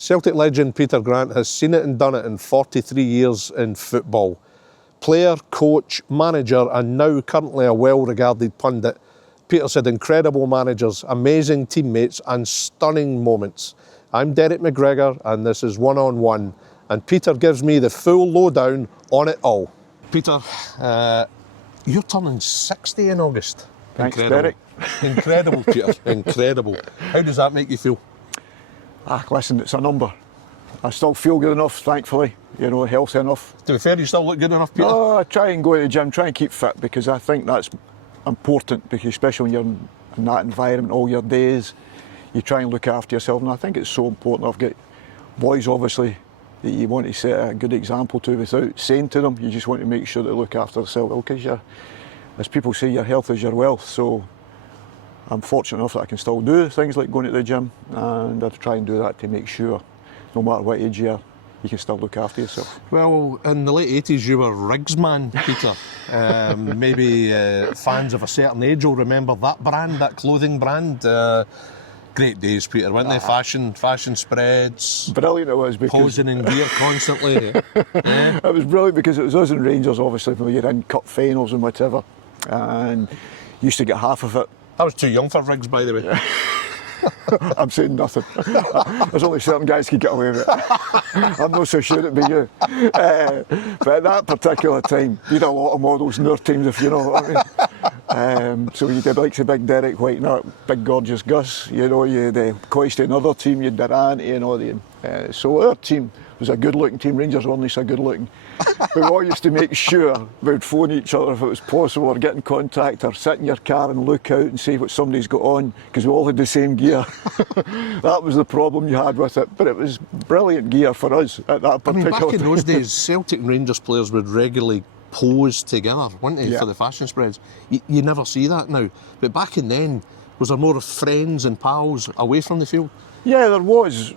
Celtic legend Peter Grant has seen it and done it in 43 years in football. Player, coach, manager and now currently a well-regarded pundit, Peter's had incredible managers, amazing teammates and stunning moments. I'm Derek McGregor and this is One on One, and Peter gives me the full lowdown on it all. Peter, you're turning 60 in August. Thanks, Incredible. Derek. Incredible, Peter, incredible. How does that make you feel? Listen, it's a number. I still feel good enough, thankfully, healthy enough. To be fair, you still look good enough, Peter? No, I try and go to the gym, try and keep fit, because I think that's important, because especially when you're in that environment all your days, you try and look after yourself, and I think it's so important. I've got boys, obviously, that you want to set a good example to without saying to them. You just want to make sure they look after themselves, because as people say, your health is your wealth, so I'm fortunate enough that I can still do things like going to the gym, and I try and do that to make sure, no matter what age you are, you can still look after yourself. Well, in the late 80s you were Riggs man, Peter. Maybe fans of a certain age will remember that brand, that clothing brand. Great days, Peter, weren't they? Fashion spreads. Brilliant it was, because posing in gear constantly. Yeah. It was brilliant, because it was us and Rangers, obviously, when you're in cup finals and whatever, and used to get half of it. I was too young for Riggs, by the way. I'm saying nothing. There's only certain guys who can get away with it. I'm not so sure it'd be you. But at that particular time, you had a lot of models in their teams, if you know what I mean. So you did like the big Derek White, big gorgeous Gus, you had Coisty, another team, you had Durante and all the. So our team was a good looking team. Rangers weren't so good looking. We all used to make sure we would phone each other if it was possible, or get in contact, or sit in your car and look out and see what somebody's got on, because we all had the same gear. That was the problem you had with it, but it was brilliant gear for us at that particular back in those days, Celtic and Rangers players would regularly pose together, wouldn't they, for the fashion spreads. You never see that now. But back in then, was there more of friends and pals away from the field? Yeah, there was.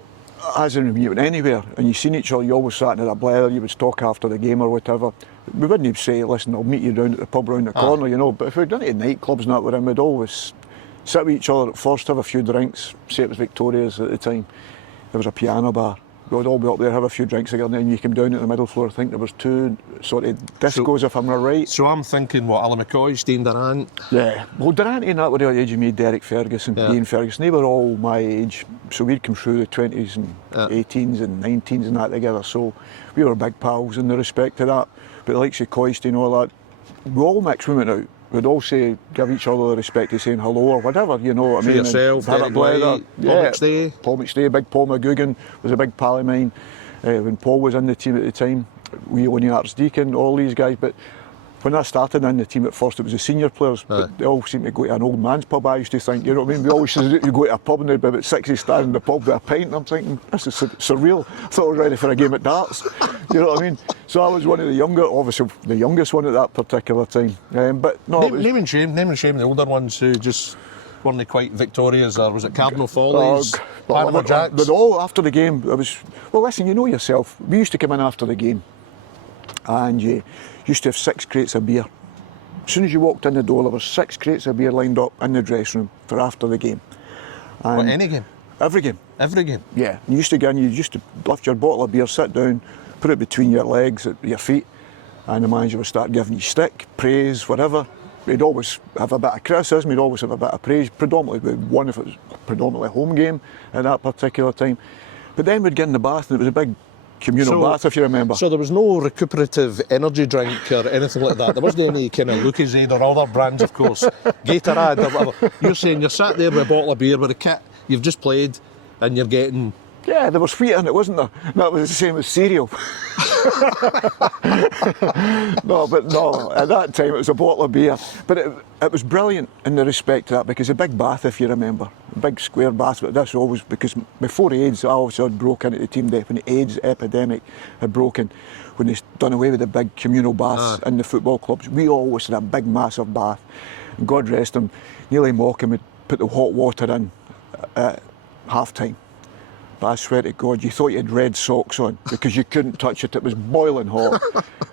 As in, when you went anywhere and you seen each other, you always sat in a blather, you would talk after the game or whatever. We wouldn't even say, listen, I'll meet you down at the pub round the corner, but if we'd done it in nightclubs and that with him, we'd always sit with each other at first, have a few drinks. Say it was Victoria's at the time. There was a piano bar. We would all be up there, have a few drinks again, and then you came down at the middle floor. I think there was two sort of discos, if I'm right. So I'm thinking, what, Alan McCoy, Stein Durant? Yeah, well, Durant and that were the age of me, Derek Ferguson, Ian Ferguson, they were all my age. So we'd come through the 20s and 18s and 19s and that together. So we were big pals in the respect to that. But the likes of Coisty and all that, we all mixed women out. We'd all say, give each other the respect of saying hello or whatever, you know what I mean? Yourself, Derek White, Paul McStay. Paul McStay, big Paul McGugan was a big pal of mine. When Paul was in the team at the time, we only Archdeacon, all these guys. But when I started in the team at first, it was the senior players, but they all seemed to go to an old man's pub, I used to think, you know what I mean? We always used to go to a pub and there'd be about 60 standing in the pub with a pint, and I'm thinking, this is surreal. I thought I was ready for a game at darts, you know what I mean? So I was one of the younger, obviously the youngest one at that particular time. But no, name and shame the older ones who just weren't quite victorious, or was it Cardinal Follies, Panama Jacks? But all after the game, it was, well listen, you know yourself, we used to come in after the game and you used to have 6 crates of beer. As soon as you walked in the door, there were 6 crates of beer lined up in the dressing room for after the game. And what, any game? Every game. Every game? Yeah. You used to go in, you used to lift your bottle of beer, sit down, put it between your legs, at your feet, and the manager would start giving you stick, praise, whatever. He'd always have a bit of criticism, he'd always have a bit of praise, predominantly one if it was predominantly a home game at that particular time. But then we'd get in the bath and it was a big communal bath, if you remember. So there was no recuperative energy drink or anything like that? There wasn't any kind of Lucozade or other brands, of course, Gatorade or whatever. You're saying you're sat there with a bottle of beer with a kit, you've just played, and you're getting... Yeah, there was wheat in it, wasn't there? That was the same as cereal. No, at that time it was a bottle of beer. But it was brilliant in the respect to that, because a big bath, if you remember, a big square bath, but this always, because before AIDS, I always had broke into the team day, when the AIDS epidemic had broken, when they done away with the big communal baths in the football clubs, we always had a big massive bath. And God rest him, Neil Morecambe would put the hot water in at half time. But I swear to God, you thought you had red socks on because you couldn't touch it. It was boiling hot.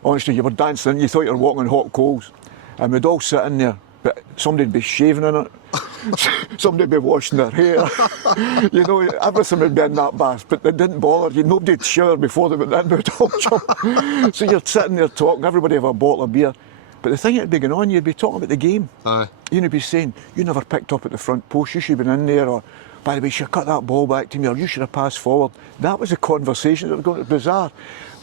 Honestly, you were dancing and you thought you were walking on hot coals. And we'd all sit in there but somebody'd be shaving in it, somebody'd be washing their hair, you know, everything would be in that bath, but they didn't bother you. Nobody'd shower before they went in, so you're sitting there talking, everybody have a bottle of beer. But the thing that'd be going on, you'd be talking about the game. Aye. You'd be saying, you never picked up at the front post, you should have been in there, or by the way, you should have cut that ball back to me, or you should have passed forward. That was the conversation that were going to be bizarre.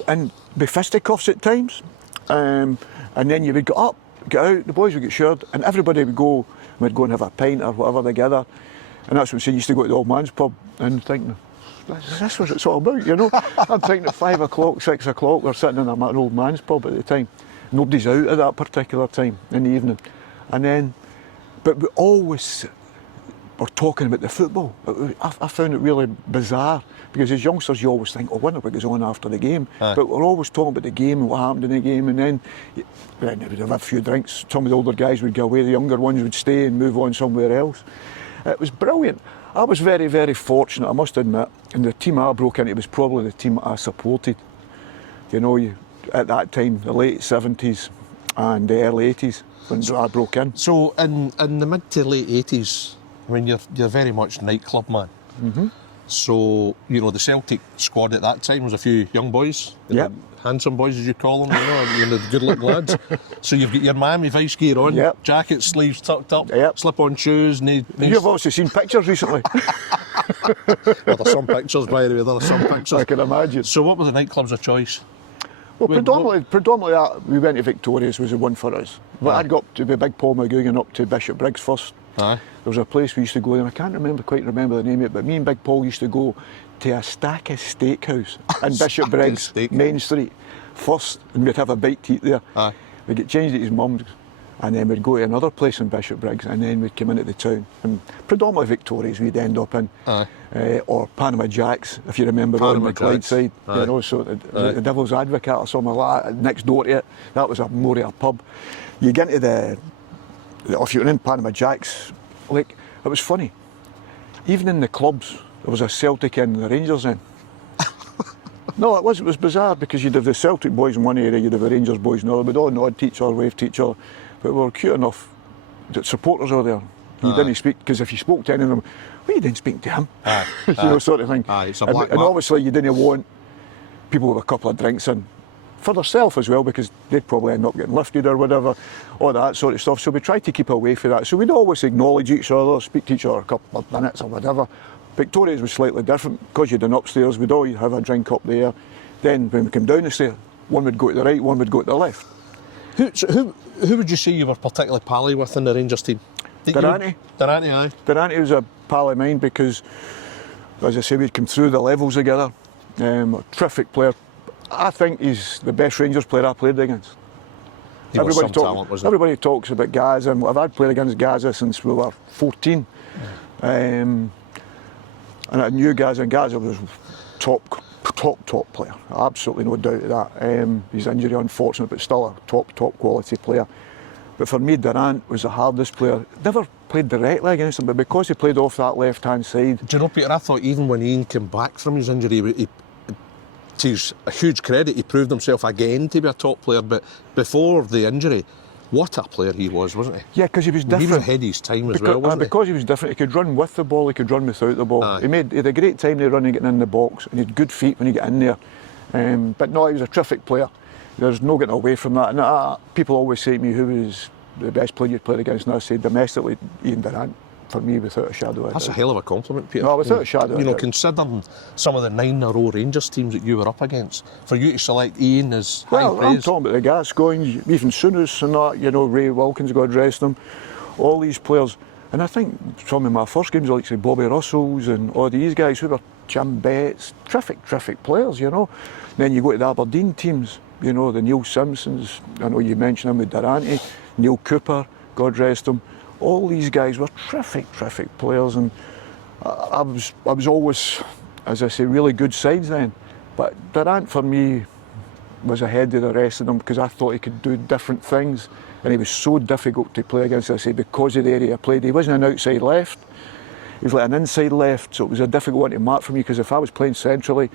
And be fisticuffs at times. And then you would get up, get out, the boys would get showered, and everybody would go, we'd go and have a pint or whatever together. And that's what we used to go to the old man's pub and thinking, this what it's all about, you know? I'm thinking at 5 o'clock, 6 o'clock, we're sitting in an old man's pub at the time. Nobody's out at that particular time in the evening. And then, but we always were talking about the football. I found it really bizarre, because as youngsters you always think, oh, I wonder what goes on after the game. Aye. But we're always talking about the game and what happened in the game, and then we'd have a few drinks. Some of the older guys would go away, the younger ones would stay and move on somewhere else. It was brilliant. I was very, very fortunate, I must admit, and the team I broke into was probably the team I supported. You know, at that time, the late 70s and the early 80s, when I broke in. So in the mid to late 80s, I mean, you're very much nightclub man. Mm-hmm. So, you know, the Celtic squad at that time was a few young boys. Yep. Handsome boys, as you call them, you know, the good-looking lads. So you've got your Miami Vice gear on, yep. jacket, sleeves tucked up, yep. slip-on shoes. You've obviously seen pictures recently. Well, there's some pictures, by the way, there's some pictures. I can imagine. So what were the nightclubs of choice? Well, predominantly we went to Victoria's was the one for us. But I'd go up to the Big Paul McGugan up to Bishop Briggs first. Aye. There was a place we used to go in, I can't quite remember the name of it, but me and Big Paul used to go to a Stackis steakhouse in Bishop Briggs, Main Street, first, and we'd have a bite to eat there. Aye. We'd get changed at his mum's, and then we'd go to another place in Bishop Briggs, and then we'd come into the town. And predominantly Victoria's we'd end up in, or Panama Jacks, if you remember, on the Clyde side. You know, so the Devil's Advocate or something like that, next door to it, that was more of a pub. You get into if you were in Panama Jacks, like, it was funny. Even in the clubs, there was a Celtic and the Rangers in. No, it was bizarre, because you'd have the Celtic boys in one area, you'd have the Rangers boys in another, we'd all nod to each other, wave to each other. But we were cute enough that supporters were there. You didn't speak, because if you spoke to any of them, well, you didn't speak to him. You know, sort of thing. It's a black and obviously you didn't want people with a couple of drinks in for themselves as well, because they'd probably end up getting lifted or whatever, all that sort of stuff. So we tried to keep away from that. So we'd always acknowledge each other, speak to each other a couple of minutes or whatever. Victoria's was slightly different, because you'd an upstairs, we'd all have a drink up there. Then when we came down the stairs, one would go to the right, one would go to the left. Who would you say you were particularly pally with in the Rangers team? Durante. Durante, aye. Durante was a pal of mine, because, as I say, we'd come through the levels together. A terrific player. I think he's the best Rangers player I played against. Everybody talks about Gaza, and I've had played against Gaza since we were 14. And I knew Gaza, and Gaza was top player. Absolutely no doubt of that. His injury unfortunate, but still a top quality player. But for me, Durant was the hardest player. Never played directly against him, but because he played off that left-hand side. Do you know, Peter, I thought even when Ian came back from his injury, to his a huge credit, he proved himself again to be a top player. But before the injury, what a player he was, wasn't he? Yeah, because he was different. He was ahead of his time as well, wasn't he? Because he was different. He could run with the ball, he could run without the ball. He had a great time there running, getting in the box, and he had good feet when he got in there. But no, he was a terrific player. There's no getting away from that. And people always say to me, who was the best player you'd played against? And I say domestically, Ian Durant. For me, without a shadow of a doubt. That's a hell of a compliment, Peter. No, without a shadow of a doubt. You know, considering some of the 9-in-a-row Rangers teams that you were up against, for you to select Ian as high praise. I'm talking about the Gascoigne, even Souness and that, you know, Ray Wilkins, God rest him, all these players. And I think some of my first games, like say Bobby Russells and all these guys who were Jim Betts, terrific players, you know. And then you go to the Aberdeen teams, you know, the Neil Simpsons, I know you mentioned him with Durante, Neil Cooper, God rest him. All these guys were terrific players, and I was always, as I say, really good sides then. But Durant for me was ahead of the rest of them, because I thought he could do different things, and he was so difficult to play against, as I say, because of the area he played. He wasn't an outside left, he was like an inside left, so it was a difficult one to mark for me, because if I was playing centrally,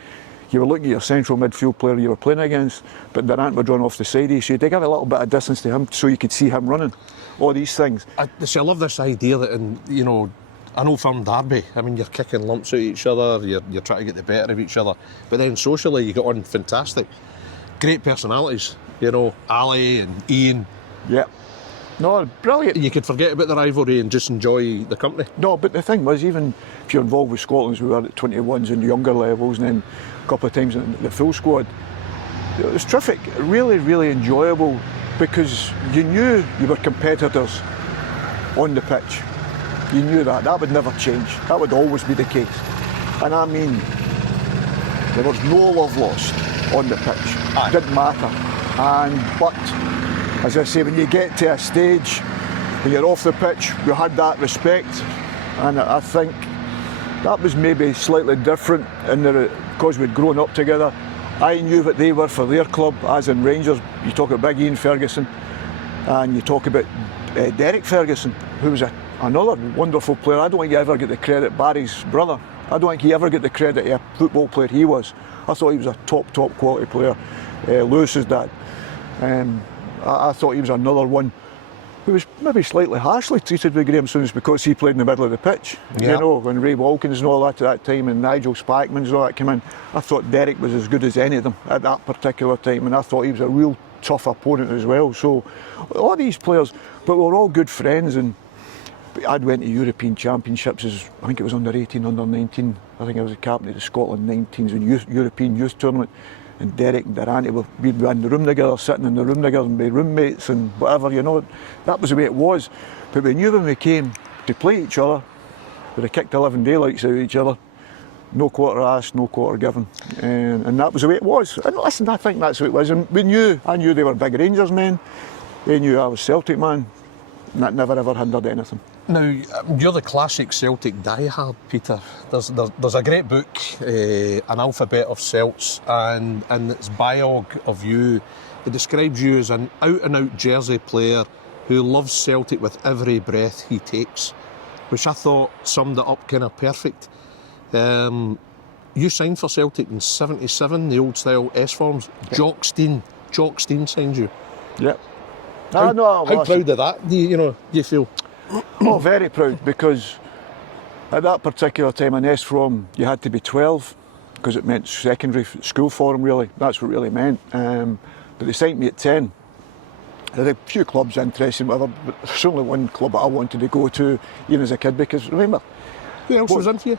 you were looking at your central midfield player you were playing against, but Durant were drawn off the side, so you had to give a little bit of distance to him so you could see him running. All these things. I love this idea that, I know from Derby, I mean, you're kicking lumps at each other, you're trying to get the better of each other, but then socially you get on fantastic. Great personalities, Ali and Ian. Yeah. No, brilliant. You could forget about the rivalry and just enjoy the company. No, but the thing was, even if you're involved with Scotland, we were at 21s and younger levels, and then a couple of times in the full squad, it was terrific, really, really enjoyable, because you knew you were competitors on the pitch. You knew that would never change. That would always be the case. And I mean, there was no love lost on the pitch. Aye. It didn't matter. But, as I say, when you get to a stage when you're off the pitch, we had that respect. And I think that was maybe slightly different because we'd grown up together. I knew what they were for their club, as in Rangers. You talk about Big Ian Ferguson, and you talk about Derek Ferguson, who was another wonderful player. I don't think he ever get the credit, Barry's brother. I don't think he ever get the credit of a football player he was. I thought he was a top quality player. Lewis's dad. I thought he was another one who was maybe slightly harshly treated with Graham Souness because he played in the middle of the pitch. Yeah. When Ray Walkins and all that at that time, and Nigel Spackmans and all that came in, I thought Derek was as good as any of them at that particular time, and I thought he was a real tough opponent as well. So all these players, but we were all good friends, and I'd went to European Championships as, I think it was under 18, under 19. I think I was the captain of the Scotland 19s and European Youth Tournament. And Derek and Durant, we'd be in the room together, sitting in the room together and be roommates and whatever, That was the way it was. But we knew when we came to play each other, we'd have kicked 11 daylights out of each other. No quarter asked, no quarter given. And that was the way it was. And listen, I think that's what it was. And I knew they were big Rangers men. They knew I was Celtic man. And that never ever hindered anything. Now, you're the classic Celtic diehard, Peter. There's a great book, An Alphabet of Celts, and its biog of you, it describes you as an out-and-out Jersey player who loves Celtic with every breath he takes, which I thought summed it up kind of perfect. You signed for Celtic in '77, the old-style S-forms. Jock Stein signed you. Yep. How proud of that do you feel? Oh, very proud, because at that particular time in S-form you had to be 12 because it meant secondary school for them, really. That's what it really meant. But they signed me at 10. There were a few clubs interested, whatever, but there's only one club that I wanted to go to, even as a kid, because remember, who else was into you?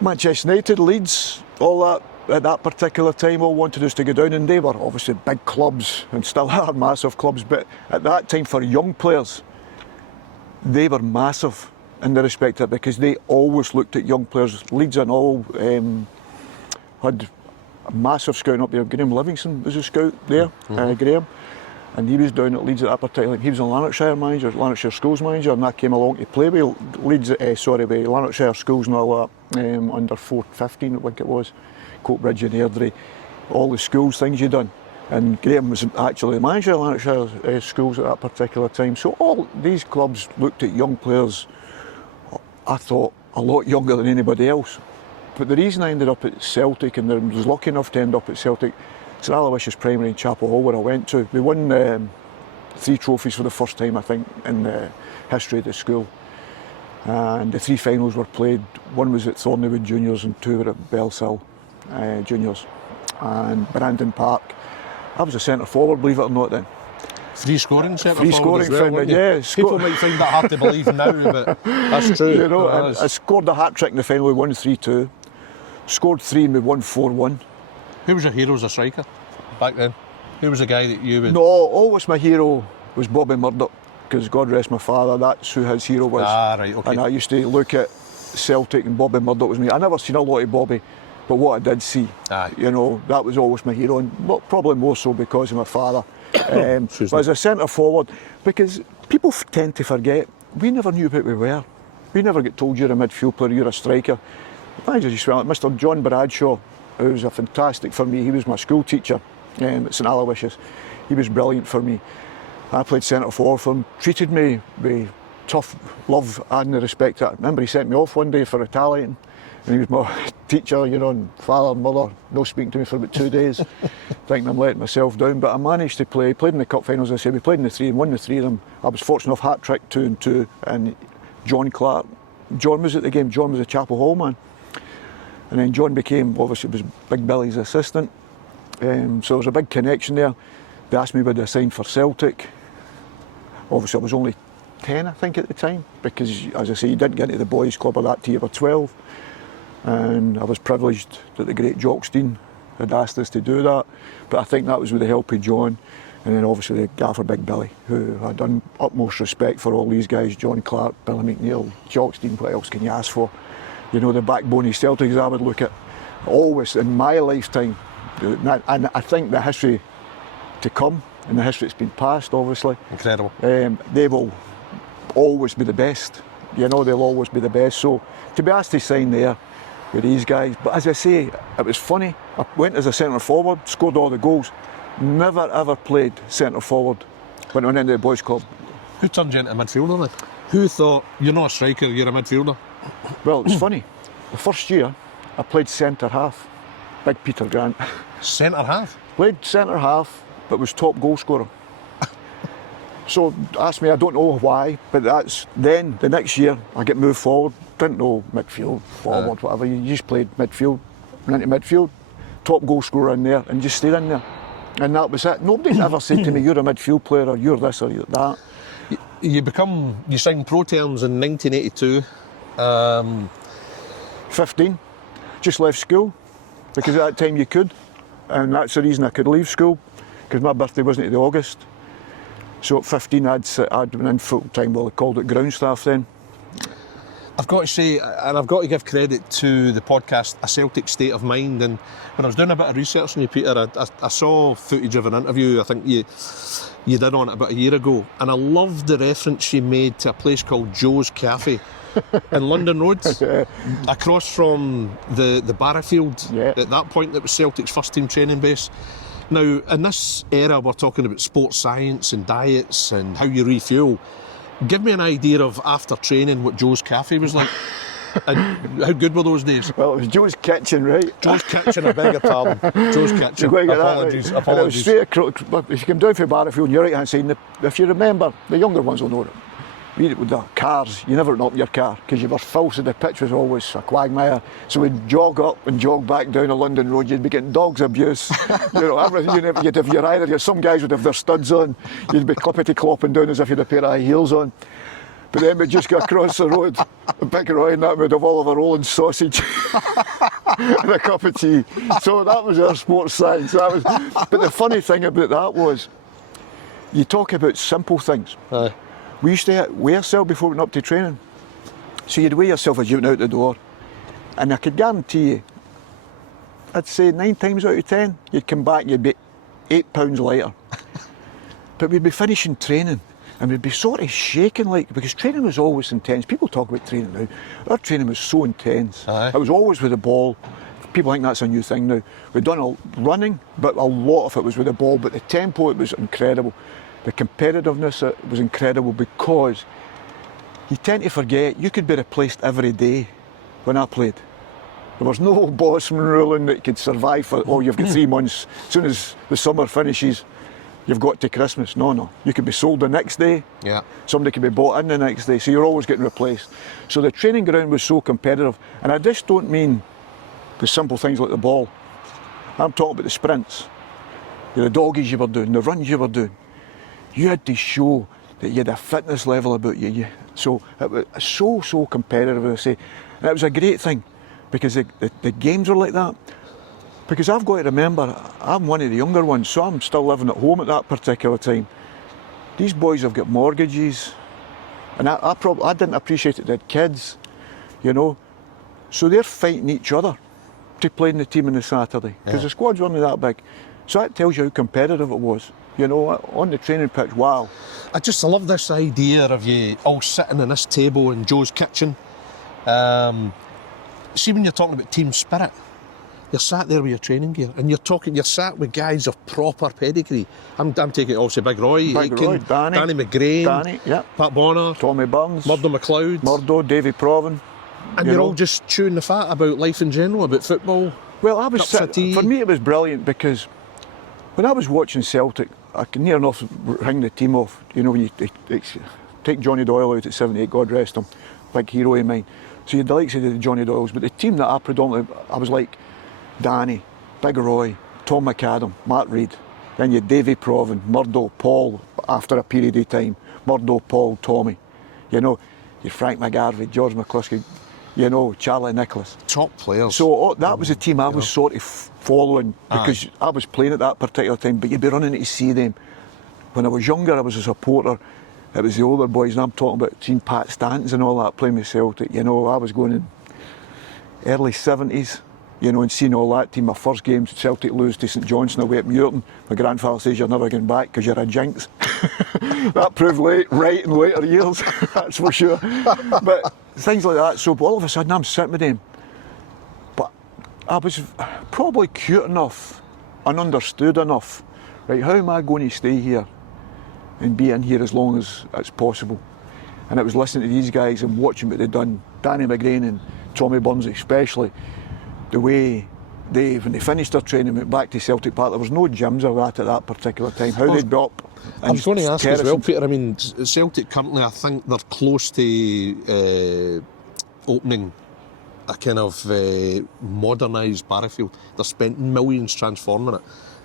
Manchester United, Leeds, all that. At that particular time, all wanted us to go down, and they were obviously big clubs and still are massive clubs. But at that time, for young players, they were massive in the respect of it, because they always looked at young players. Leeds and all had a massive scouting up there. Graham Livingston was a scout there, Graham, and he was down at Leeds at that particular time. He was a Lanarkshire manager, Lanarkshire Schools manager, and I came along to play with Leeds, with Lanarkshire Schools and all that, under 15, I think it was, Coatbridge and Airdrie, all the schools things you done. And Graham was actually the manager of Lanarkshire Schools at that particular time. So all these clubs looked at young players, I thought, a lot younger than anybody else. But the reason I ended up at Celtic, and I was lucky enough to end up at Celtic, it's Aloysius Primary in Chapel Hall where I went to. We won 3 trophies for the first time, I think, in the history of the school. And the 3 finals were played. One was at Thorneywood Juniors and 2 were at Bellshill Juniors. And Brandon Park. I was a centre forward, believe it or not, then. Free scoring centre Free forward scoring, as well, yeah. People might find that hard to believe now, but that's true. I scored a hat-trick in the final. We won 3-2. Scored 3 and we won 4-1. Who was your hero as a striker back then? Who was the guy that you would... No, always my hero was Bobby Murdoch, because God rest my father, that's who his hero was. Right, okay. And I used to look at Celtic and Bobby Murdoch was me. I never seen a lot of Bobby, but what I did see, that was always my hero, and probably more so because of my father. But as a centre forward, because people tend to forget, we never knew what we were. We never get told you're a midfield player, you're a striker. Managers used to like Mr. John Bradshaw, who was a fantastic for me. He was my school teacher at St Aloysius. He was brilliant for me. I played centre forward for him, treated me with tough love and the respect. I remember he sent me off one day for retaliating, And he was my teacher, you know, and father and mother, no speaking to me for about 2 days, thinking I'm letting myself down. But I managed to play, played in the cup finals, as I say, we played in the three and won the three of them. I was fortunate enough, hat-trick 2-2, and John Clark, John was at the game, John was a Chapel Hall man. And then John became, obviously, was Big Billy's assistant. So there was a big connection there. They asked me would I sign for Celtic. Obviously I was only 10, I think, at the time, because, as I say, you didn't get into the boys' club of that till you were 12. And I was privileged that the great Jock Stein had asked us to do that. But I think that was with the help of John, and then obviously the gaffer Big Billy, who had done utmost respect for all these guys, John Clark, Billy McNeil, Jock Stein, what else can you ask for? You know, the backbone of Celtics I would look at, always in my lifetime, and I think the history to come, and the history that's been passed, obviously. Incredible. They will always be the best. You know, they'll always be the best. So to be asked to sign there with these guys, but as I say, it was funny. I went as a centre forward, scored all the goals. Never ever played centre forward when I went into the boys' club. Who turned you into a midfielder then? Who thought, you're not a striker, you're a midfielder? Well, it's funny. The first year, I played centre half. Big Peter Grant. Centre half? Played centre half, but was top goal scorer. So ask me, I don't know why, but that's then the next year I get moved forward. Didn't know midfield, forward, whatever. You just played midfield, went into midfield, top goal scorer in there, and just stayed in there. And that was it. Nobody's ever said to me, you're a midfield player, or you're this or you're that. You signed pro terms in 1982. 15, just left school, because at that time you could, and that's the reason I could leave school, because my birthday wasn't until August. So at 15 I'd been in full time, well they called it ground staff then. I've got to say, and I've got to give credit to the podcast A Celtic State of Mind, and when I was doing a bit of research on you, Peter, I saw footage of an interview I think you did on it about a year ago, and I loved the reference you made to a place called Joe's Cafe in London Roads, across from the Barrowfield. Yeah. At that point it was Celtic's first team training base. Now in this era we're talking about sports science and diets and how you refuel. Give me an idea of after training what Joe's Cafe was like. And how good were those days? Well, it was Joe's Kitchen, right? Joe's Kitchen, I beg your pardon. Joe's Kitchen. Apologies. Right. And it was straight across, if you come down from Barrowfield, you're right hand side, if you remember, the younger ones will know it. With the cars, you never knocked your car because you were full, so the pitch was always a quagmire. So we'd jog up and jog back down a London road, you'd be getting dogs abuse. You know, everything, you'd have your either, some guys would have their studs on, you'd be clippity-clopping down as if you had a pair of high heels on. But then we'd just go across the road, and Big Roy and that would have all of our rolling sausage and a cup of tea. So that was our sports science. But the funny thing about that was, you talk about simple things. Aye. We used to weigh ourselves before we went up to training. So you'd weigh yourself as you went out the door. And I could guarantee you, I'd say 9 times out of 10, you'd come back and you'd be 8 pounds lighter. But we'd be finishing training and we'd be sort of shaking, like, because training was always intense. People talk about training now. Our training was so intense. Aye. It was always with the ball. People think that's a new thing now. We'd done a running, but a lot of it was with the ball. But the tempo, it was incredible. The competitiveness, it was incredible, because you tend to forget you could be replaced every day when I played. There was no bossman ruling that you could survive for, oh, you've got 3 months. As soon as the summer finishes, you've got to Christmas. No. You could be sold the next day. Yeah. Somebody could be bought in the next day. So you're always getting replaced. So the training ground was so competitive. And I just don't mean the simple things like the ball. I'm talking about the sprints, the doggies you were doing, the runs you were doing. You had to show that you had a fitness level about you. So it was so competitive, as I say. And it was a great thing, because the games were like that. Because I've got to remember, I'm one of the younger ones, so I'm still living at home at that particular time. These boys have got mortgages, and I didn't appreciate it. They had kids, you know. So they're fighting each other to play in the team on the Saturday, because the squads weren't that big. So that tells you how competitive it was. You know, on the training pitch, wow. I love this idea of you all sitting in this table in Joe's Kitchen. See, when you're talking about team spirit, you're sat there with your training gear and you're sat with guys of proper pedigree. I'm taking obviously Big Roy, Aiken, Danny McGrain, Danny, yeah. Pat Bonner, Tommy Burns, Murdo McLeod, Davie Provan, And you're all just chewing the fat about life in general, about football. Well, for me it was brilliant because when I was watching Celtic, I could near enough ring the team off. You know, when you take Johnny Doyle out at 78, God rest him, big hero of mine. So you had the likes of the Johnny Doyles, but the team that I was like Danny, Big Roy, Tom McAdam, Matt Reid. Then you had Davy Provan, Murdo, Paul, after a period of time, Murdo, Paul, Tommy. You know, you Frank McGarvey, George McCluskey, you know, Charlie Nicholas. Top players. So that was the team I was sort of following because I was playing at that particular time, but you'd be running to see them. When I was younger, I was a supporter. It was the older boys, and I'm talking about seeing Pat Stantons and all that playing with Celtic. You know, I was going in early 70s, you know, and seeing all that team. My first game, Celtic lose to St Johnstone away at Muirton. My grandfather says, "You're never going back because you're a jinx." That proved right in later years, that's for sure. But things like that. So all of a sudden I'm sitting with them. But I was probably cute enough and understood enough. Right, how am I going to stay here and be in here as long as it's possible? And it was listening to these guys and watching what they'd done, Danny McGrain and Tommy Burns especially, the way when they finished their training went back to Celtic Park, there was no gyms or that at that particular time, how they'd got up. I was going to ask as well, Peter, I mean, Celtic currently, I think they're close to opening a kind of modernised Barrowfield. They're spent millions transforming it.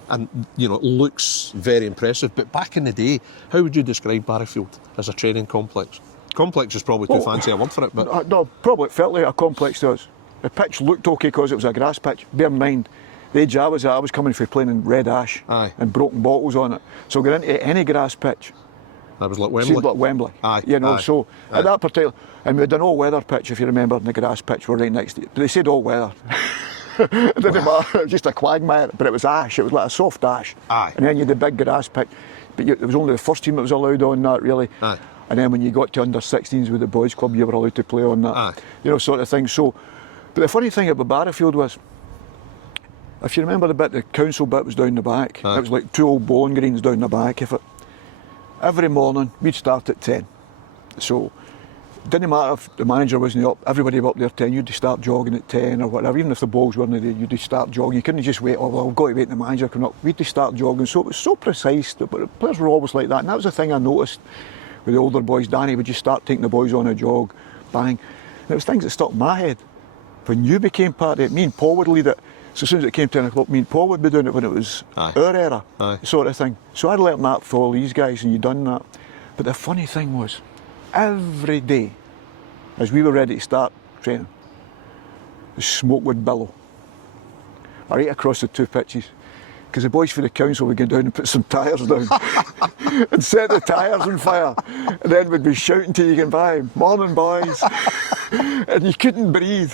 And, you know, it looks very impressive. But back in the day, how would you describe Barrowfield as a training complex? Complex is probably too fancy a word for it, but... No, probably it felt like a complex to us. The pitch looked okay because it was a grass pitch. Bear in mind, the age I was at, I was coming from playing in red ash and broken bottles on it. So going into any grass pitch... That was like Wembley? Seemed like Wembley. You know, so at that particular... And we had an all-weather pitch, if you remember, and the grass pitch were right next to it. But they said all-weather. It didn't matter, it was just a quagmire, but it was ash, it was like a soft ash. And then you had the big grass pitch, but it was only the first team that was allowed on that, really. And then when you got to under 16s with the boys club, you were allowed to play on that, you know, sort of thing. So, but the funny thing about Barrowfield was, if you remember the council bit was down the back, it was like 2 old bowling greens down the back of it. Every morning, we'd start at 10. So, it didn't matter if the manager wasn't up, everybody up there at 10, you'd start jogging at 10 or whatever, even if the balls weren't there, you'd start jogging. You couldn't just wait, oh well, I've got to wait for the manager coming up. We'd start jogging, so it was so precise, but the players were always like that, and that was the thing I noticed with the older boys. Danny would just start taking the boys on a jog, bang. And it was things that stuck in my head. When you became part of it, me and Paul would lead it, so as soon as it came 10 o'clock, me and Paul would be doing it when it was our era, sort of thing. So I'd learnt that for all these guys, and you'd done that. But the funny thing was, every day, as we were ready to start training, the smoke would billow right across the 2 pitches, because the boys for the council would go down and put some tyres down and set the tyres on fire, and then we'd be shouting to you going by, "Morning boys," and you couldn't breathe.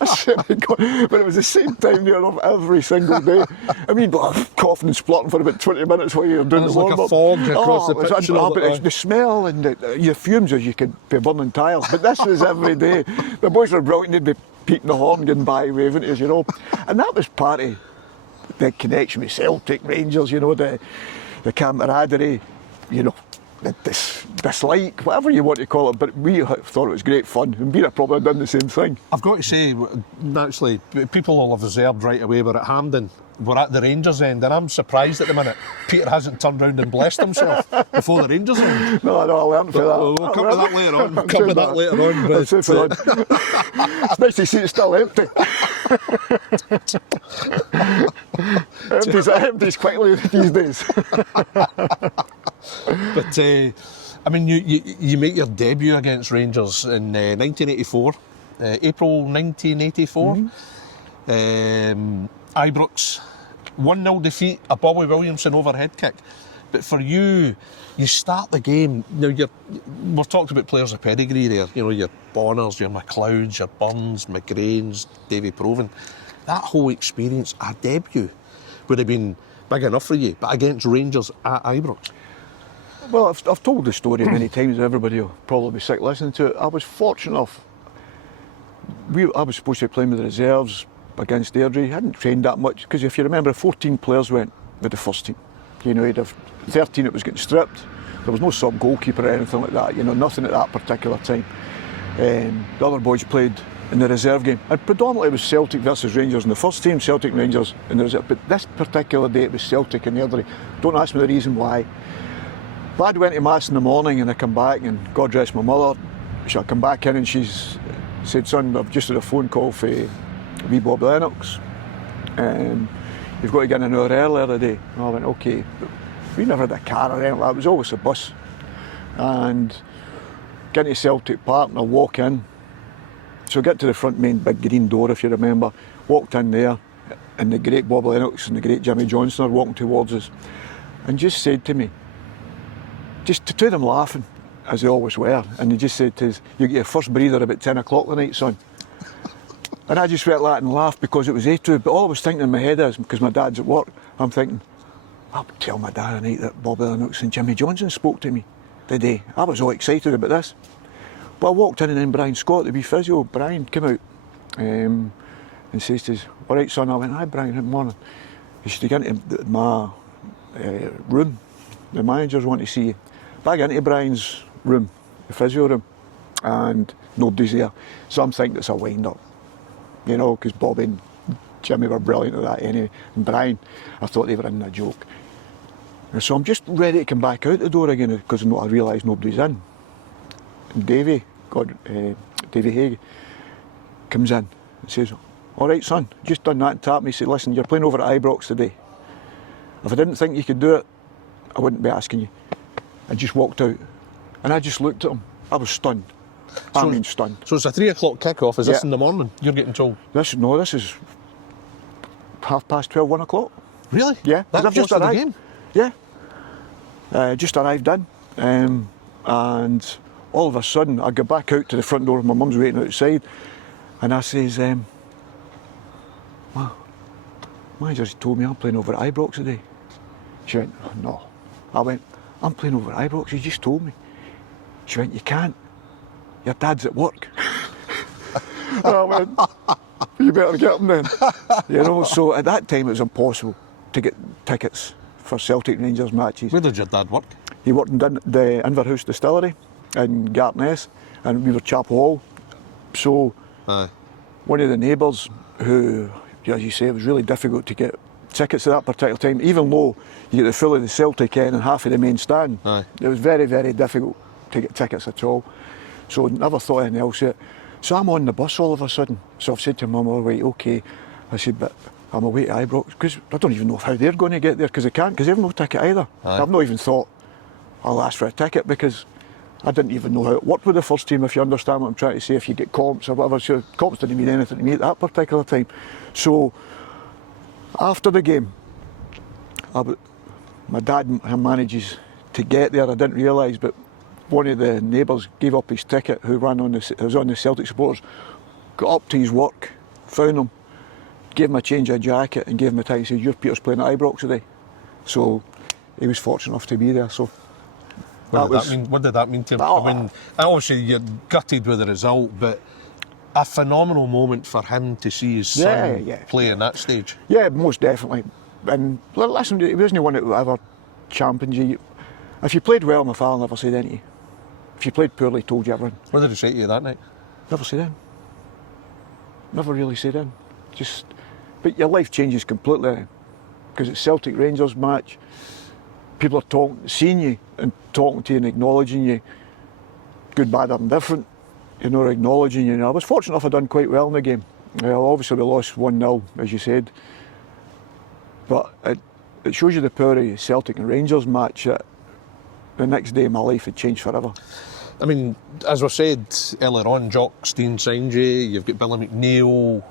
I swear to God, but it was the same time there every single day. I mean, coughing and splutting for about 20 minutes while you were doing the warm-up. Like a fog across the pitch. But it's the smell and your fumes as you could be burning tyres. But this was every day. The boys were brilliant. They'd be peeping the horn, getting by, waving to us, you know. And that was part of the connection with Celtic, Rangers, you know, the camaraderie, you know, the dislike, whatever you want to call it, but we thought it was great fun, and we'd have probably done the same thing. I've got to say, naturally, people will have observed right away, we're at Hampden, we're at the Rangers end, and I'm surprised at the minute Peter hasn't turned round and blessed himself before the Rangers end. No, I learned for that. We'll come to that later on. We'll come to that later on. But, it's nice to see it's still empty. Empties quickly these days. But I mean, you make your debut against Rangers in 1984, April 1984. Ibrox, 1-0 defeat, a Bobby Williamson overhead kick. But for you, you start the game. Now we've talked about players of pedigree there. You know, your Bonners, your McLeods, your Burns, McGrains, Davie Provan. That whole experience, a debut, would have been big enough for you. But against Rangers at Ibrox. Well, I've told the story many times, and everybody will probably be sick listening to it. I was fortunate enough. I was supposed to be playing with the reserves against Airdrie. I hadn't trained that much, because if you remember, 14 players went with the first team. You know, you'd have 13 that was getting stripped. There was no sub-goalkeeper or anything like that, you know, nothing at that particular time. The other boys played in the reserve game. And predominantly it was Celtic versus Rangers in the first team, Celtic and Rangers in the reserve. But this particular day it was Celtic and Airdrie. Don't ask me the reason why. Lad went to Mass in the morning and I come back and God rest my mother. She'll come back in and she's said, son, I've just had a phone call for wee Bob Lennox. You've got to get in an hour earlier today. And I went, okay. But we never had a car or anything like that. It was always a bus. And get to Celtic Park and I walk in. So I get to the front main big green door, if you remember. Walked in there and the great Bob Lennox and the great Jimmy Johnson are walking towards us. And just said to me, just to them laughing, as they always were, and they just said to us, you get your first breather about 10 o'clock tonight, son. And I just went like that and laughed because it was A2, but all I was thinking in my head is, because my dad's at work, I'm thinking, I'll tell my dad tonight that Bob Lennox and Jimmy Johnson spoke to me today. I was all excited about this. But I walked in and then Brian Scott, the wee physio, Brian came out and says to us, all right, son. I went, hi, Brian, good morning. He said, get into my room. The managers want to see you. Back into Brian's room, the physio room, and nobody's there. So I'm thinking it's a wind-up, you know, because Bob and Jimmy were brilliant at that anyway. And Brian, I thought they were in a joke. And so I'm just ready to come back out the door again because I realise nobody's in. And Davie Hay comes in and says, all right, son, just done that and tapped me. He said, listen, you're playing over at Ibrox today. If I didn't think you could do it, I wouldn't be asking you. I just walked out and I just looked at him. I was stunned. I mean stunned. So it's a 3 o'clock kick-off, is this in the morning, you're getting told? This is 12:30, 1 o'clock. Really? Yeah. That I've just close to arrived. the game? Yeah. Just arrived in. And all of a sudden I go back out to the front door, my mum's waiting outside, and I says, manager's told me I'm playing over at Ibrox today. She went, oh, no. I went, I'm playing over at Ibrox, he just told me. She went, you can't. Your dad's at work. And I went, you better get him then. You know, so at that time it was impossible to get tickets for Celtic Rangers matches. Where did your dad work? He worked in the Inverhouse Distillery in Gartness, and we were Chapel Hall. So one of the neighbours who, as you say, it was really difficult to get tickets at that particular time, even though you get the full of the Celtic end and half of the main stand. It was very, very difficult to get tickets at all. So never thought anything else yet. So I'm on the bus all of a sudden. So I've said to Mum, all right, okay. I said, but I'm away to Ibrox, because I don't even know how they're going to get there, because they can't, because they have no ticket either. I've not even thought I'll ask for a ticket, because I didn't even know how it worked with the first team, if you understand what I'm trying to say, if you get comps or whatever. So comps didn't mean anything to me at that particular time. So after the game, my dad manages to get there. I didn't realise, but one of the neighbours gave up his ticket, who was on the Celtic supporters, got up to his work, found him, gave him a change of jacket and gave him a tie and said, you're Peter's playing at Ibrox today. So he was fortunate enough to be there. So what did that mean to him? I mean, obviously you're gutted with the result, but a phenomenal moment for him to see his son play in that stage. Yeah, most definitely. And listen, he wasn't one that ever championed you. If you played well, my father never said anything. If you played poorly, he told you everything. What did he say to you that night? Never said anything. Never really said anything. But your life changes completely, because it's Celtic Rangers match. People are seeing you and talking to you and acknowledging you, good, bad, or indifferent. You know, acknowledging you. I was fortunate enough I'd done quite well in the game. Obviously we lost 1-0, as you said. But it shows you the power of the Celtic and Rangers match. That the next day my life had changed forever. I mean, as we said earlier on, Jock Stein signed you, you've got Billy McNeil,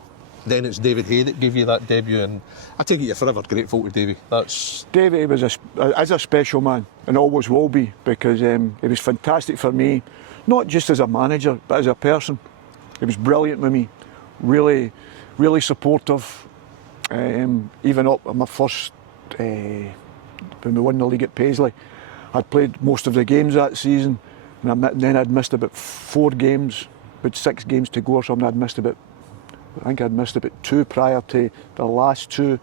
then it's Davie Hay that gave you that debut, and I take it you're forever grateful to Davie. Davie is a special man, and always will be, because he was fantastic for me, not just as a manager, but as a person. He was brilliant with me, really, really supportive. Even up at my first, when we won the league at Paisley, I'd played most of the games that season, and then I'd missed about 4 games, about 6 games to go or something. I think I'd missed about 2 prior to the last 2.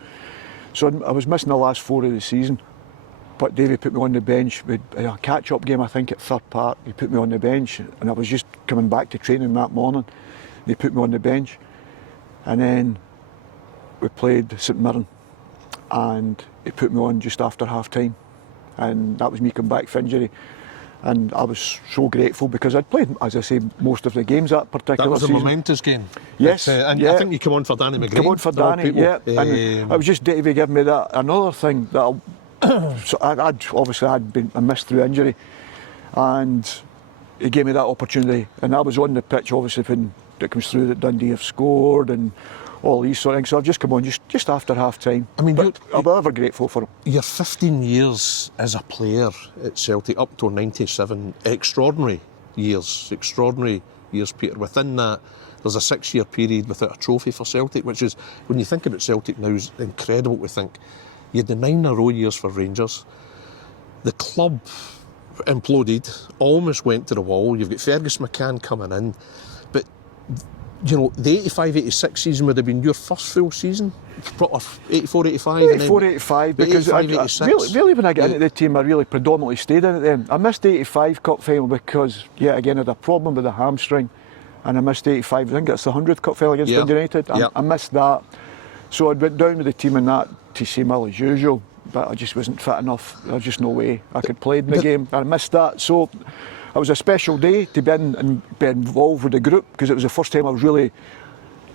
So I was missing the last 4 of the season. But Davie put me on the bench with a catch-up game, I think, at Third Park. He put me on the bench, and I was just coming back to training that morning. They put me on the bench, and then we played St Mirren, and he put me on just after half time, and that was me coming back for injury. And I was so grateful because I'd played, as I say, most of the games that particular season. That was a momentous game. Yes, and I think you come on for Danny McGregor. Come on for Danny, yeah. And it was just Davie giving me that. Another thing that so I missed through injury, and he gave me that opportunity. And I was on the pitch, obviously, when it comes through that Dundee have scored and all these sort of things. So I've just come on just after half time. I mean, I'll be ever grateful for him. You're 15 years as a player at Celtic up to 97. Extraordinary years, Peter. Within that, there's a 6-year period without a trophy for Celtic, which is, when you think about Celtic now, is incredible to think. You had the 9 in a row years for Rangers. The club imploded, almost went to the wall. You've got Fergus McCann coming in. But you know, the 85-86 season would have been your first full season? 84-85? 84-85, because 85-86. really when I got into the team, I really predominantly stayed in it then. I missed the 85 Cup final because, yet again, I had a problem with the hamstring, and I missed the 85, I think it's the 100th Cup final against Dundee United. I missed that. So I went down with the team in that to see Mill as usual, but I just wasn't fit enough. There was just no way I could play in the game. I missed that. So it was a special day to be in and be involved with the group, because it was the first time I was really,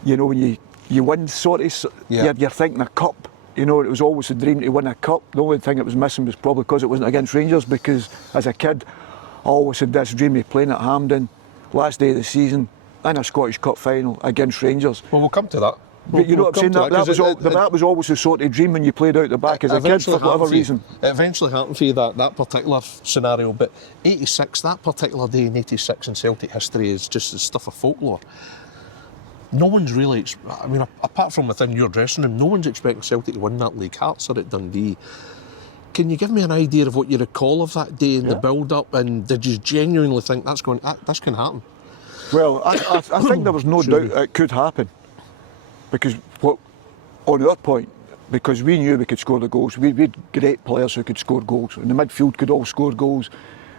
you know, when you win, sort of, you're thinking a cup. You know, it was always a dream to win a cup. The only thing that was missing was probably because it wasn't against Rangers, because as a kid, I always had this dream of playing at Hampden, last day of the season, in a Scottish Cup final against Rangers. Well, we'll come to that. But you know what I'm saying? That was always the sort of dream when you played out the back as a kid, for whatever reason. It eventually happened for you, that particular scenario. But 86, that particular day in 86 in Celtic history is just the stuff of folklore. No one's really, I mean, apart from within your dressing room, no one's expecting Celtic to win that league. Hearts are at Dundee. Can you give me an idea of what you recall of that day and the build-up? And did you genuinely think this can happen? Well, I think there was no doubt it could happen. Because on our point, because we knew we could score the goals. We had great players who could score goals. And the midfield could all score goals.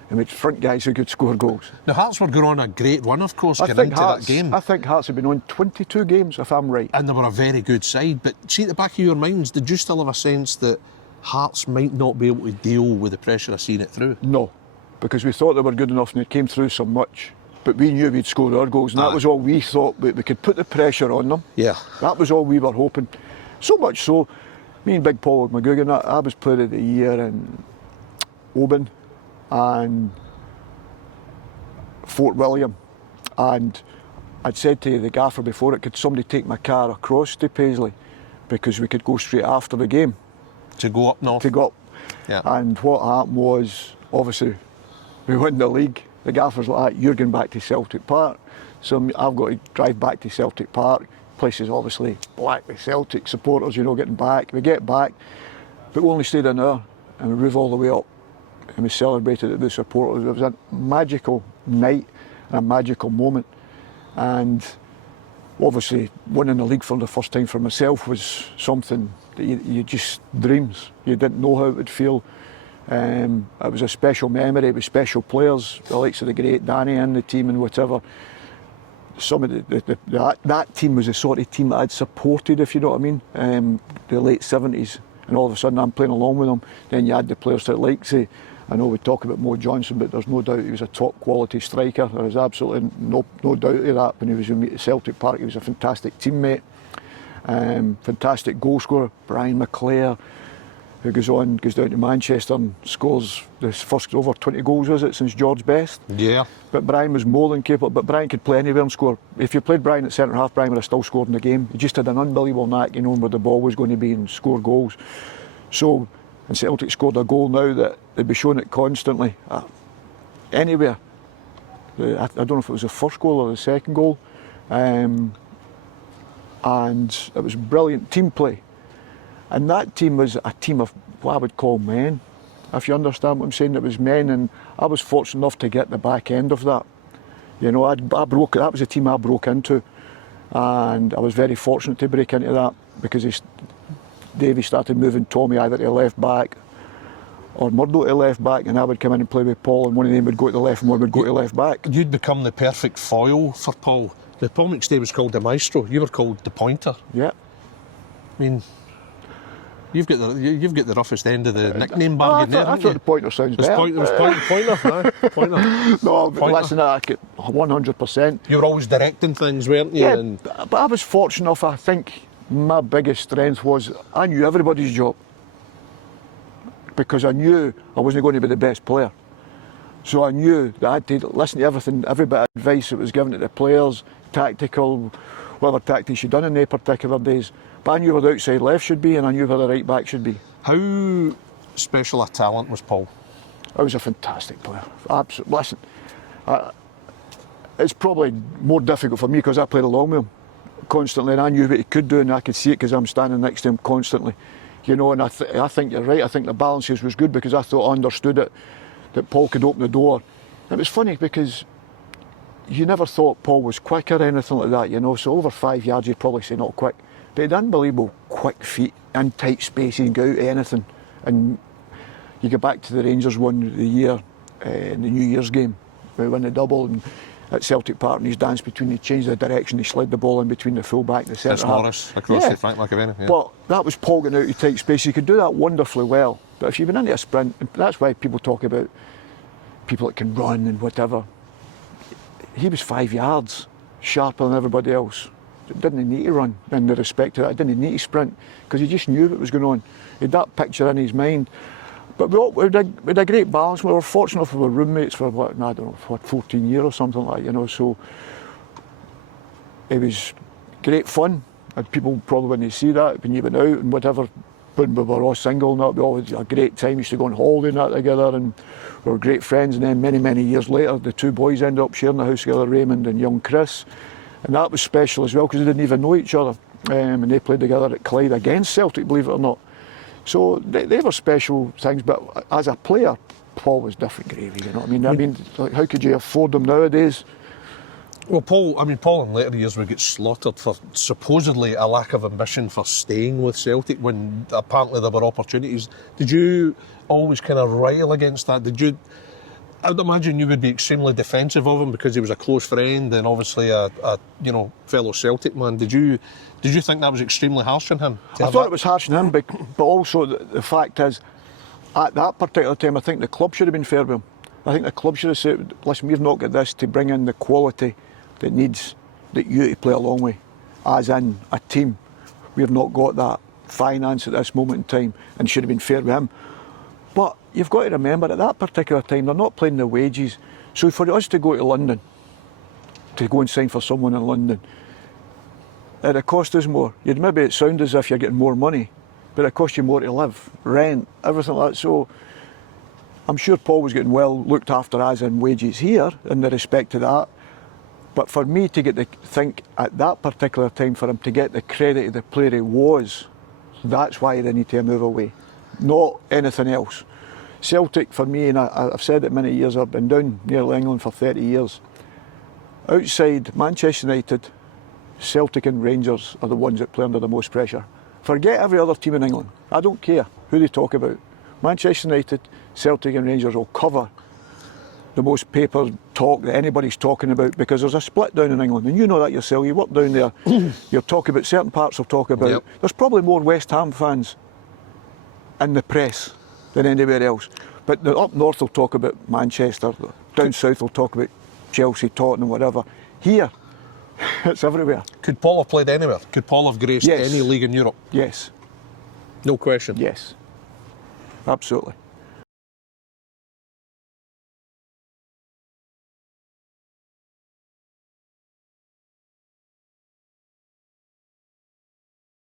And we had front guys who could score goals. The Hearts were going on a great run, of course, getting into that game. I think Hearts had been on 22 games, if I'm right. And they were a very good side. But see, at the back of your minds, did you still have a sense that Hearts might not be able to deal with the pressure of seeing it through? No, because we thought they were good enough and they came through so much. But we knew we'd score our goals, and that was all we thought. We could put the pressure on them. Yeah. That was all we were hoping. So much so, me and Big Paul McGugan, I was player of the year in Oban and Fort William. And I'd said to the gaffer before it, could somebody take my car across to Paisley? Because we could go straight after the game. To go up north? To go up. Yeah. And what happened was, obviously, we won the league. The gaffer's like, you're going back to Celtic Park. So I've got to drive back to Celtic Park. Place is obviously black with Celtic supporters, you know, getting back. We get back, but we only stayed an hour and we drove all the way up and we celebrated with the supporters. It was a magical night and a magical moment. And obviously winning the league for the first time for myself was something that you just dreams. You didn't know how it would feel. It was a special memory with special players, the likes of the great Danny in the team and whatever. Some of that team was the sort of team that I'd supported, if you know what I mean. The late 70s, and all of a sudden I'm playing along with them. Then you had the players that like, say, I know we talk about Mo Johnson, but there's no doubt he was a top quality striker. There was absolutely no doubt of that when he was with me at Celtic Park. He was a fantastic teammate, fantastic goal scorer. Brian McClare, who goes down to Manchester and scores the first over 20 goals, was it, since George Best? Yeah. But Brian was more than capable, but Brian could play anywhere and score. If you played Brian at centre half, Brian would have still scored in the game. He just had an unbelievable knack, you know, where the ball was going to be and score goals. So, and Celtic scored a goal now that they'd be showing it constantly, anywhere. I don't know if it was the first goal or the second goal. And it was brilliant team play. And that team was a team of what I would call men, if you understand what I'm saying. It was men, and I was fortunate enough to get the back end of that. You know, that was a team I broke into, and I was very fortunate to break into that because Davie started moving Tommy either to left back or Murdo to left back, and I would come in and play with Paul, and one of them would go to the left and one would go to left back. You'd become the perfect foil for Paul. Paul McStay was called the maestro. You were called the pointer. Yeah. I mean, you've got the roughest end of the nickname bargain there. I thought the pointer sounds better. Pointer. No, Pointer. listen, 100%. You were always directing things, weren't you? Yeah, but I was fortunate enough. I think my biggest strength was I knew everybody's job, because I knew I wasn't going to be the best player. So I knew that I had to listen to everything, every bit of advice that was given to the players, tactical, whatever tactics you'd done in the particular days. But I knew where the outside left should be, and I knew where the right back should be. How special a talent was Paul? I was a fantastic player. Absolutely. Listen, it's probably more difficult for me because I played along with him constantly, and I knew what he could do, and I could see it because I'm standing next to him constantly. You know, and I think you're right. I think the balances was good because I thought I understood it, that Paul could open the door. It was funny because you never thought Paul was quick or anything like that, you know. So over 5 yards, you'd probably say not quick. But he had unbelievable quick feet in tight spaces and go out to anything. And you go back to the Rangers one the year in the New Year's game. We won the double and at Celtic Park, and he's danced between, he changed the direction, he slid the ball in between the full-back and the centre half. Morris across the Frank McAvenny. Yeah. But that was Paul getting out of tight space. He could do that wonderfully well. But if you've been into a sprint, that's why people talk about people that can run and whatever. He was 5 yards sharper than everybody else. Didn't need to run in the respect of that. Didn't need to sprint because he just knew what was going on. He had that picture in his mind. But we had a great balance. We were fortunate enough we were roommates for what, I don't know, 14 years or something like that, you know. So it was great fun. And people probably wouldn't see that when you went out and whatever. When we were all single and that, we always had a great time. We used to go on holiday and that together, and we were great friends. And then many years later, the two boys ended up sharing the house together, Raymond and young Chris. And that was special as well because they didn't even know each other. And they played together at Clyde against Celtic, believe it or not. So they were special things, but as a player, Paul was different gravy, you know what I mean? Like, how could you afford them nowadays? Well, Paul in later years would get slaughtered for supposedly a lack of ambition for staying with Celtic when apparently there were opportunities. Did you always kind of rail against that? I would imagine you would be extremely defensive of him because he was a close friend and obviously a fellow Celtic man. Did you think that was extremely harsh on him? I thought it was harsh on him, but also the fact is, at that particular time, I think the club should have been fair with him. I think the club should have said, listen, we've not got this to bring in the quality that needs that you to play along with, as in a team. We have not got that finance at this moment in time, and should have been fair with him. But you've got to remember, at that particular time, they're not playing the wages. So for us to go to London, to go and sign for someone in London, it'd cost us more. You'd maybe sound as if you're getting more money, but it cost you more to live, rent, everything like that. So I'm sure Paul was getting well looked after as in wages here, in the respect to that. But for me to think at that particular time, for him to get the credit of the player he was, that's why they need to move away, not anything else. Celtic, for me, and I've said it many years, I've been down near England for 30 years. Outside Manchester United, Celtic and Rangers are the ones that play under the most pressure. Forget every other team in England. I don't care who they talk about. Manchester United, Celtic and Rangers will cover the most paper talk that anybody's talking about because there's a split down in England, and you know that yourself. You work down there, you're talking about certain parts of talk about. Yep. There's probably more West Ham fans in the press than anywhere else. But the up north will talk about Manchester, down south will talk about Chelsea, Tottenham, whatever. Here, it's everywhere. Could Paul have played anywhere? Could Paul have graced Yes. any league in Europe? Yes. No question. Yes. Absolutely.